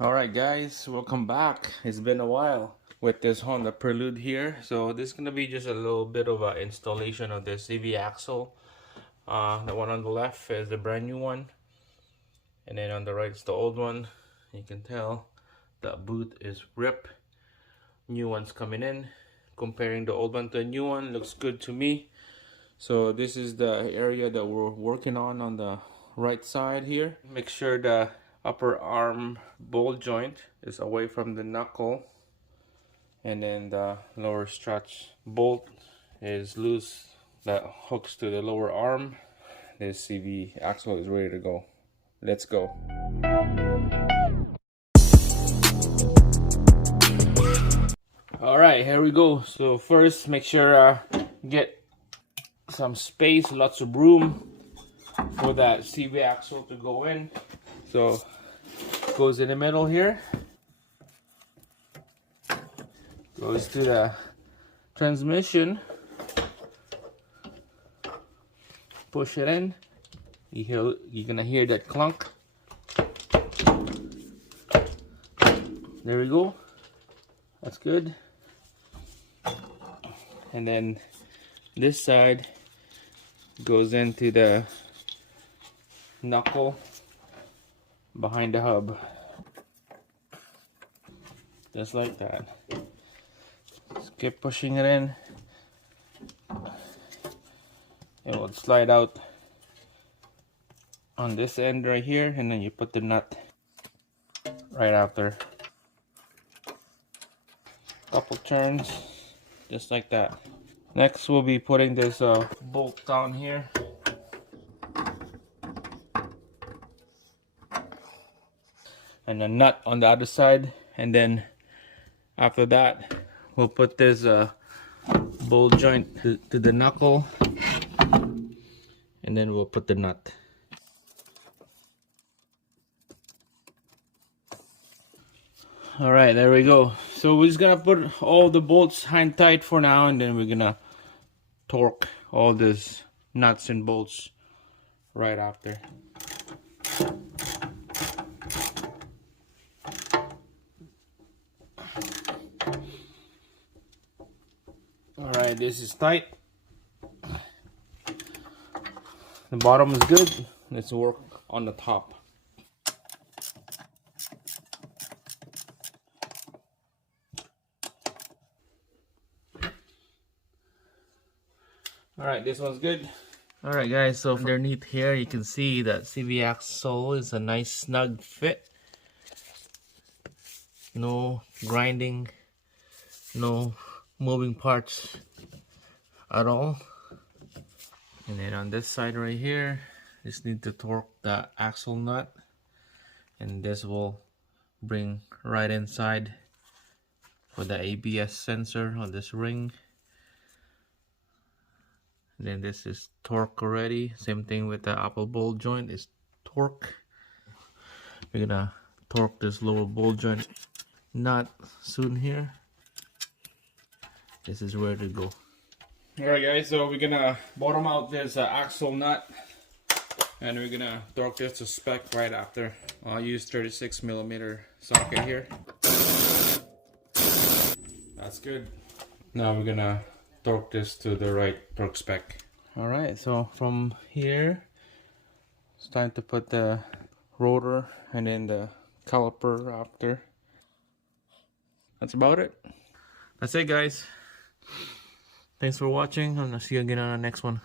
Alright guys, welcome back. It's been a while with this Honda Prelude here. So this is gonna be just a little bit of an installation of the CV axle. The one on the left is the brand new one, and then on the right is the old one. You can tell the boot is ripped. New one's coming in. Comparing the old one to the new one looks good to me. So this is the area that we're working on the right side here. Make sure the upper arm ball joint is away from the knuckle, and then the lower struts bolt is loose that hooks to the lower arm. This CV axle is ready to go. Let's go. Alright, here we go. So first, make sure get some space, lots of room for that CV axle to go in. So goes in the middle here, goes to the transmission, push it in. You're gonna hear that clunk. There we go, that's good. And then this side goes into the knuckle behind the hub, just like that. Just keep pushing it in. It will slide out on this end right here, and then you put the nut right after. Couple turns, just like that. Next we'll be putting this bolt down here. And a nut on the other side, and then after that we'll put this bolt joint to the knuckle, and then we'll put the nut. Alright, there we go. So we're just gonna put all the bolts hand tight for now, and then we're gonna torque all these nuts and bolts right after. Alright, this is tight. The bottom is good. Let's work on the top. Alright, this one's good. Alright guys, so underneath here you can see that CV axle is a nice snug fit. No grinding, no moving parts at all. And then on this side right here, just need to torque the axle nut, and this will bring right inside for the ABS sensor on this ring. And then this is torque already. Same thing with the upper bolt joint is torque. We're gonna torque this lower bolt joint nut soon here. This is where to go. Alright guys, so we're gonna bottom out this axle nut, and we're gonna torque this to spec right after. I'll use 36mm socket here. That's good. Now we're gonna torque this to the right torque spec. Alright, so from here it's time to put the rotor and then the caliper after. That's about it. That's it guys. Thanks for watching, and I'll see you again on the next one.